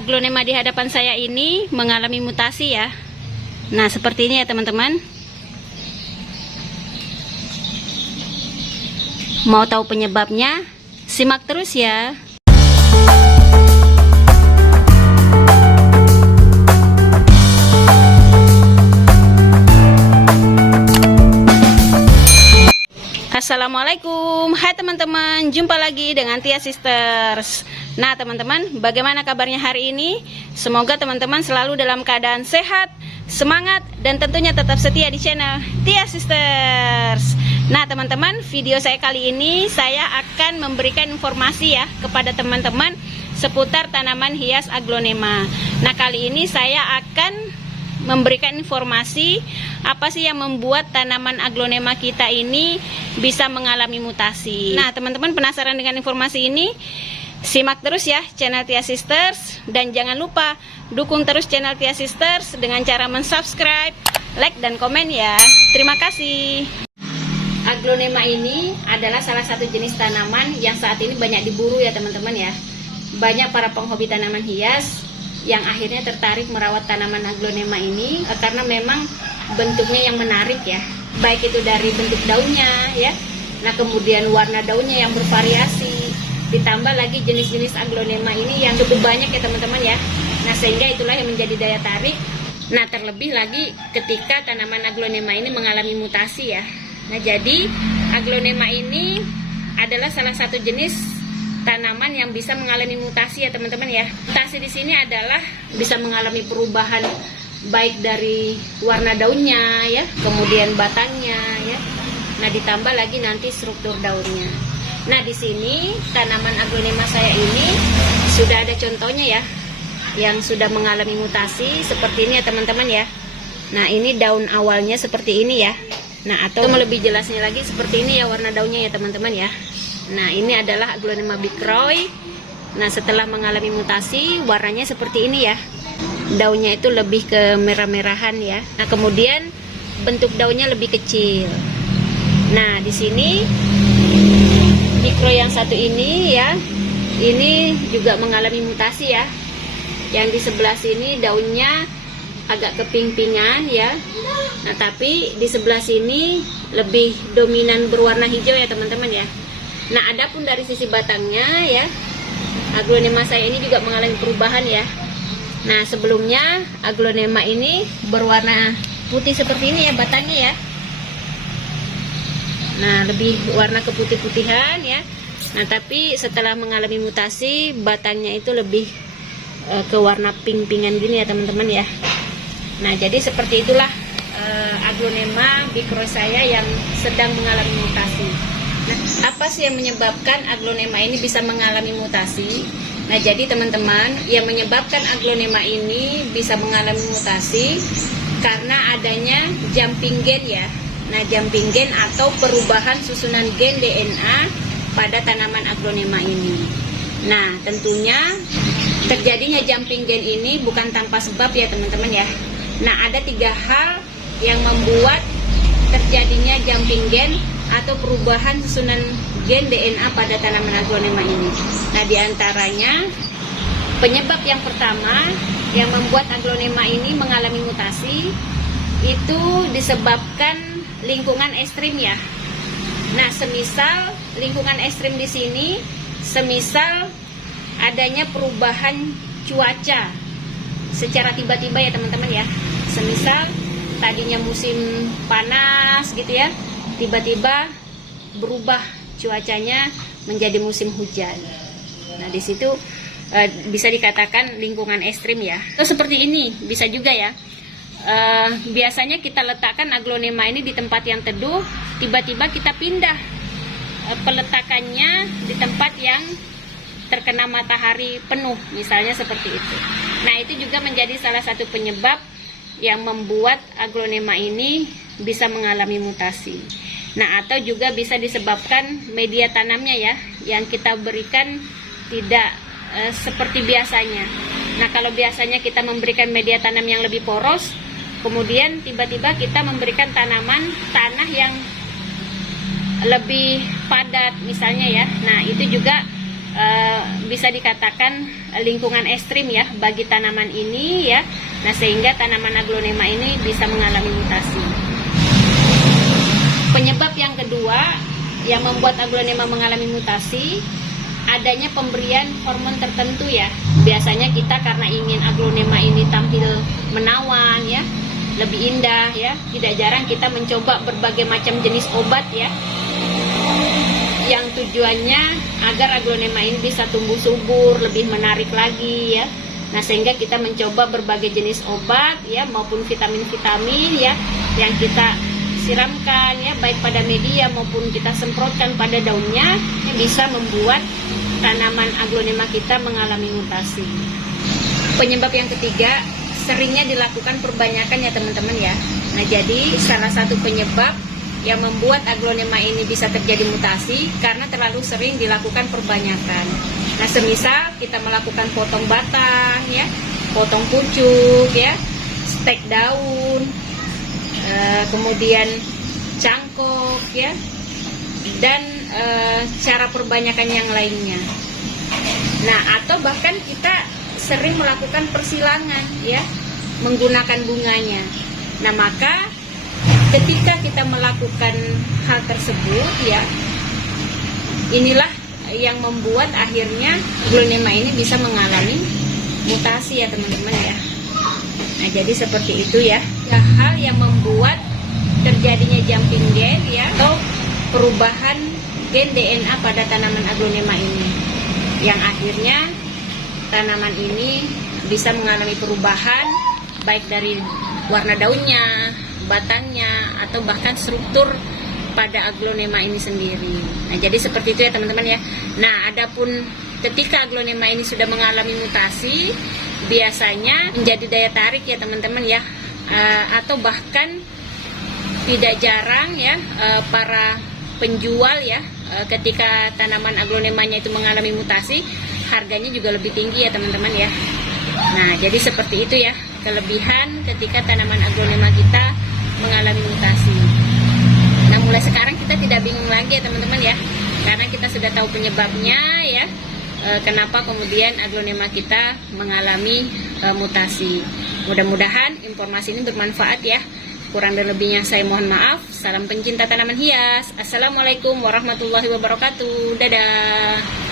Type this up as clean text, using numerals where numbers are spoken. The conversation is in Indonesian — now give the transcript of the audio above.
aglonema di hadapan saya ini mengalami mutasi ya. Nah, seperti ini ya teman-teman. Mau tahu penyebabnya? Simak terus ya. Assalamualaikum, hai teman-teman, jumpa lagi dengan Tia Sisters. Nah teman-teman, bagaimana kabarnya hari ini? Semoga teman-teman selalu dalam keadaan sehat, semangat, dan tentunya tetap setia di channel Tia Sisters. Nah teman-teman, video saya kali ini saya akan memberikan informasi ya kepada teman-teman seputar tanaman hias aglonema. Nah kali ini saya akan memberikan informasi apa sih yang membuat tanaman aglonema kita ini bisa mengalami mutasi. Nah teman-teman penasaran dengan informasi ini? Simak terus ya channel Tia Sisters, dan jangan lupa dukung terus channel Tia Sisters dengan cara mensubscribe, like, dan komen ya. Terima kasih. Aglonema ini adalah salah satu jenis tanaman yang saat ini banyak diburu ya teman-teman ya. Banyak para penghobi tanaman hias yang akhirnya tertarik merawat tanaman aglonema ini karena memang bentuknya yang menarik ya, baik itu dari bentuk daunnya ya, nah kemudian warna daunnya yang bervariasi, ditambah lagi jenis-jenis aglonema ini yang cukup banyak ya teman-teman ya. Nah sehingga itulah yang menjadi daya tarik. Nah terlebih lagi ketika tanaman aglonema ini mengalami mutasi ya. Nah jadi aglonema ini adalah salah satu jenis tanaman yang bisa mengalami mutasi ya teman-teman ya. Mutasi di sini adalah bisa mengalami perubahan baik dari warna daunnya ya, kemudian batangnya ya. Nah ditambah lagi nanti struktur daunnya. Nah di sini tanaman aglonema saya ini sudah ada contohnya ya, yang sudah mengalami mutasi seperti ini ya teman-teman ya. Nah ini daun awalnya seperti ini ya. Nah atau lebih jelasnya lagi seperti ini ya warna daunnya ya teman-teman ya. Nah ini adalah aglonema bikroy. Nah setelah mengalami mutasi warnanya seperti ini ya. Daunnya itu lebih ke merah-merahan ya. Nah kemudian bentuk daunnya lebih kecil. Nah di sini bikroy yang satu ini ya, ini juga mengalami mutasi ya. Yang di sebelah sini daunnya agak keping-pingan ya. Nah tapi di sebelah sini lebih dominan berwarna hijau ya teman-teman ya. Nah, adapun dari sisi batangnya ya, aglonema saya ini juga mengalami perubahan ya. Nah, sebelumnya aglonema ini berwarna putih seperti ini ya batangnya ya. Nah, lebih warna keputih-putihan ya. Nah, tapi setelah mengalami mutasi, batangnya itu lebih ke warna pink-pinkan gini ya teman-teman ya. Nah, jadi seperti itulah aglonema bikroy saya yang sedang mengalami mutasi. Nah, apa sih yang menyebabkan aglonema ini bisa mengalami mutasi? Nah, jadi teman-teman, yang menyebabkan aglonema ini bisa mengalami mutasi karena adanya jumping gen ya. Nah, jumping gen atau perubahan susunan gen DNA pada tanaman aglonema ini. Nah, tentunya terjadinya jumping gen ini bukan tanpa sebab ya teman-teman ya. Nah, ada 3 hal yang membuat terjadinya jumping gen atau perubahan susunan gen DNA pada tanaman aglonema ini. Nah, diantaranya penyebab yang pertama yang membuat aglonema ini mengalami mutasi itu disebabkan lingkungan ekstrim ya. Nah, semisal lingkungan ekstrim di sini, semisal adanya perubahan cuaca secara tiba-tiba ya teman-teman ya. Semisal tadinya musim panas gitu ya, tiba-tiba berubah cuacanya menjadi musim hujan. Nah di situ bisa dikatakan lingkungan ekstrim ya. Atau seperti ini bisa juga ya. Biasanya kita letakkan aglonema ini di tempat yang teduh, tiba-tiba kita pindah peletakannya di tempat yang terkena matahari penuh, misalnya seperti itu. Nah itu juga menjadi salah satu penyebab yang membuat aglonema ini bisa mengalami mutasi. Nah, atau juga bisa disebabkan media tanamnya ya, yang kita berikan tidak seperti biasanya. Nah, kalau biasanya kita memberikan media tanam yang lebih poros, kemudian tiba-tiba kita memberikan tanaman tanah yang lebih padat misalnya ya. Nah, itu juga bisa dikatakan lingkungan ekstrim ya bagi tanaman ini ya. Nah, sehingga tanaman aglonema ini bisa mengalami mutasi. Penyebab yang kedua yang membuat aglonema mengalami mutasi, adanya pemberian hormon tertentu ya. Biasanya kita karena ingin aglonema ini tampil menawan ya, lebih indah ya, tidak jarang kita mencoba berbagai macam jenis obat ya, yang tujuannya agar aglonema ini bisa tumbuh subur, lebih menarik lagi ya. Nah, sehingga kita mencoba berbagai jenis obat ya, maupun vitamin-vitamin ya, yang kita siramkan ya, baik pada media maupun kita semprotkan pada daunnya, yang bisa membuat tanaman aglonema kita mengalami mutasi. Penyebab yang ketiga, seringnya dilakukan perbanyakan ya teman-teman ya. Nah, jadi salah satu penyebab yang membuat aglonema ini bisa terjadi mutasi karena terlalu sering dilakukan perbanyakan. Nah, semisal kita melakukan potong batang ya, potong pucuk ya, stek daun, kemudian cangkok ya, dan cara perbanyakan yang lainnya. Nah, atau bahkan kita sering melakukan persilangan ya, menggunakan bunganya. Nah, maka ketika kita melakukan hal tersebut ya, inilah yang membuat akhirnya aglonema ini bisa mengalami mutasi ya teman-teman ya. Nah, jadi seperti itu ya, hal yang membuat terjadinya jumping gen ya, atau perubahan gen DNA pada tanaman aglonema ini, yang akhirnya tanaman ini bisa mengalami perubahan baik dari warna daunnya, batangnya, atau bahkan struktur pada aglonema ini sendiri. Nah, jadi seperti itu ya teman-teman ya. Nah, adapun ketika aglonema ini sudah mengalami mutasi, biasanya menjadi daya tarik ya teman-teman ya, atau bahkan tidak jarang ya para penjual ya, ketika tanaman aglonemanya itu mengalami mutasi, harganya juga lebih tinggi ya teman-teman ya. Nah, jadi seperti itu ya kelebihan ketika tanaman aglonema kita mengalami mutasi. Nah, mulai sekarang kita tidak bingung lagi ya teman-teman ya, karena kita sudah tahu penyebabnya ya, kenapa kemudian aglonema kita mengalami mutasi. Mudah-mudahan informasi ini bermanfaat ya. Kurang dan lebihnya saya mohon maaf. Salam pencinta tanaman hias. Assalamualaikum warahmatullahi wabarakatuh. Dadah.